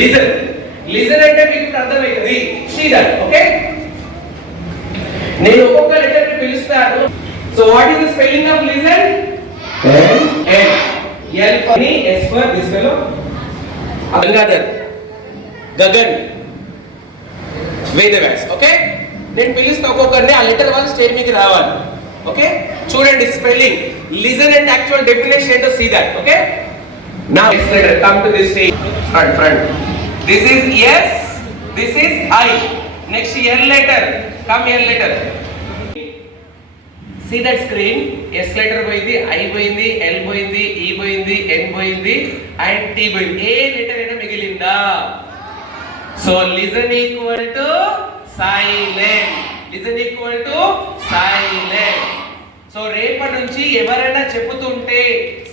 Listen listen అంటే మీకు అర్థమైంది అర్థమవుతుంది శ్రీధర్ ఓకే నేను ఒక్కొక్క లెటర్ని పిలుస్తాను. So what is the spelling of listen L for S for this fellow Gangadhar. Gagan. Vedavyas okay నేను పిలుస్తా ఒక్కొక్కరిని ఆ లెటర్ వాళ్ళు స్టేట్ మీకు రావాలి. ఓకే చూడండి spelling listen and actual definition ఏంటో see that okay Now next Come come to stage. Front, front. This is is This is is I next L letter come L letter see screen? Screen S letter పోయింది I పోయింది L పోయింది E పోయింది ఎన్ పోయింది and tea పోయింది. ఏ letter అయినా మిగిలిందా? So listen equal to silent listen equal to silent so రేపటి నుంచి ఎవరైనా చెబుతుంటే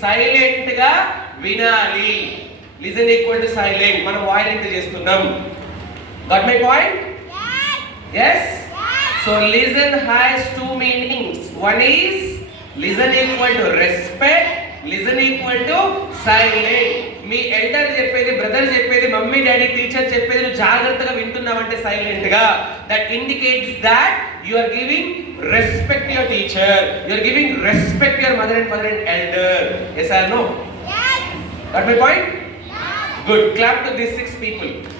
సైలెంట్గా వినాలి. లిజన్ ఈక్వల్ టు సైలెంట్ మనం వాయిలెంట్ చేస్తున్నాం. Got my point Yes? So listen has two meanings. One is listen equal to respect, listen equal to silent. మీ elder చెప్పేది బ్రదర్ చెప్పేది మమ్మీ డాడీ టీచర్ చెప్పేది నువ్వు జాగ్రత్తగా వింటున్నావంటే సైలెంట్గా. That indicates that you are giving respect your teacher you are giving respect your mother and father and elders are no That my point? Good. Clap to these six people.